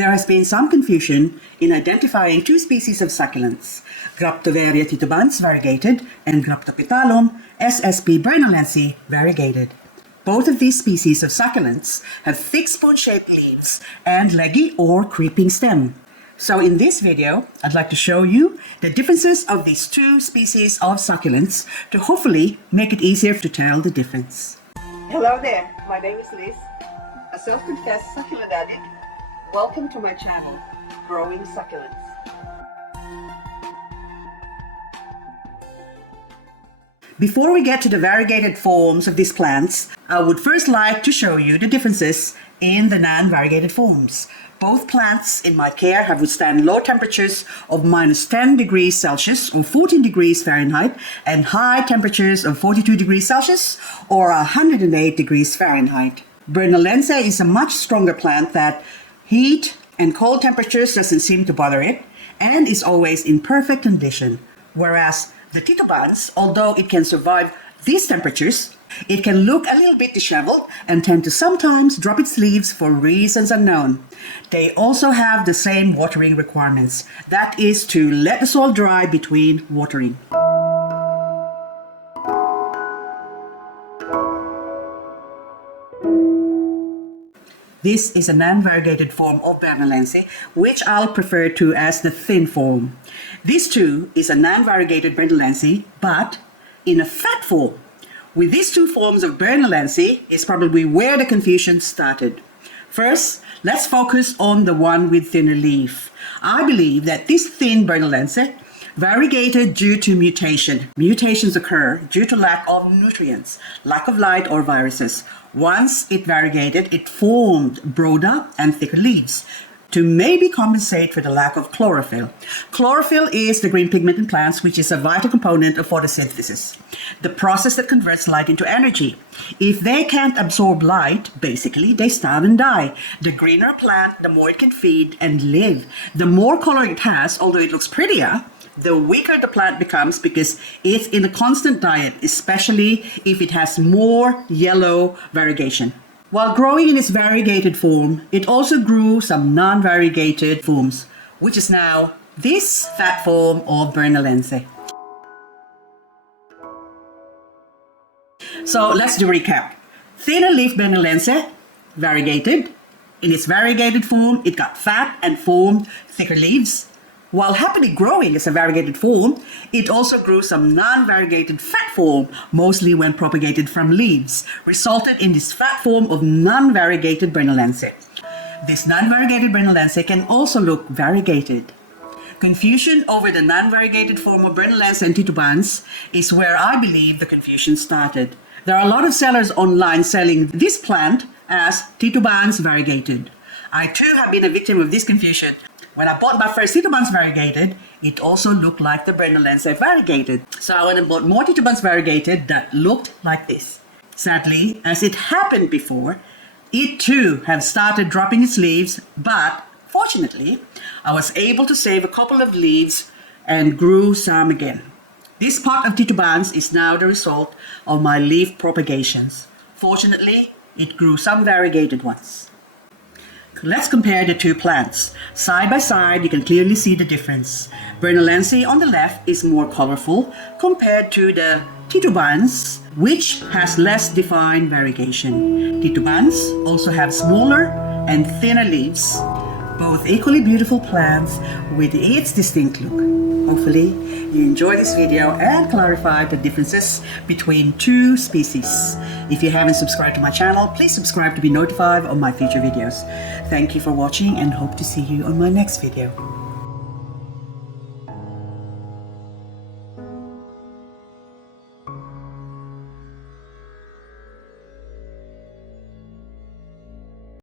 There has been some confusion in identifying two species of succulents, Graptoveria titubans variegated and Graptopetalum SSP Bernalense variegated. Both of these species of succulents have thick spoon-shaped leaves and leggy or creeping stem. So in this video, I'd like to show you the differences of these two species of succulents to hopefully make it easier to tell the difference. Hello there, my name is Liz, a self-confessed succulent addict. Welcome to my channel, Growing Succulents. Before we get to the variegated forms of these plants, I would first like to show you the differences in the non-variegated forms. Both plants in my care have withstood low temperatures of -10 degrees Celsius or 14 degrees Fahrenheit and high temperatures of 42 degrees Celsius or 108 degrees Fahrenheit. Bernalense is a much stronger plant that heat and cold temperatures doesn't seem to bother it and is always in perfect condition, whereas the titubans, although it can survive these temperatures, it can look a little bit disheveled and tend to sometimes drop its leaves for reasons unknown. They also have the same watering requirements, that is to let the soil dry between watering. This is a non-variegated form of Bernalense, which I'll prefer to as the thin form. This too is a non-variegated Bernalense, but in a fat form. With these two forms of Bernalense is probably where the confusion started. First, let's focus on the one with thinner leaf. I believe that this thin Bernalense variegated due to mutation. Mutations occur due to lack of nutrients, lack of light or viruses. Once it variegated, it formed broader and thicker leaves to maybe compensate for the lack of chlorophyll. Chlorophyll is the green pigment in plants, which is a vital component of photosynthesis, the process that converts light into energy. If they can't absorb light, basically they starve and die. The greener a plant, the more it can feed and live. The more color it has, although it looks prettier, the weaker the plant becomes because it's in a constant diet, especially if it has more yellow variegation. While growing in its variegated form, it also grew some non-variegated forms, which is now this fat form of Bernalense. So let's do a recap. Thinner leaf Bernalense, variegated. In its variegated form, it got fat and formed thicker leaves. While happily growing as a variegated form, it also grew some non-variegated fat form, mostly when propagated from leaves, resulted in this fat form of non-variegated Bernalense. This non-variegated Bernalense can also look variegated. Confusion over the non-variegated form of Bernalense and titubans is where I believe the confusion started. There are a lot of sellers online selling this plant as titubans variegated. I too have been a victim of this confusion. When I bought my first titubans variegated, it also looked like the Bernalense variegated. So I went and bought more titubans variegated that looked like this. Sadly, as it happened before, it too had started dropping its leaves, but fortunately, I was able to save a couple of leaves and grew some again. This pot of titubans is now the result of my leaf propagations. Fortunately, it grew some variegated ones. Let's compare the two plants. Side by side, you can clearly see the difference. Bernalense on the left is more colorful compared to the titubans, which has less defined variegation. Titubans also have smaller and thinner leaves, both equally beautiful plants with its distinct look. Hopefully, you enjoyed this video and clarified the differences between two species. If you haven't subscribed to my channel, please subscribe to be notified of my future videos. Thank you for watching and hope to see you on my next video.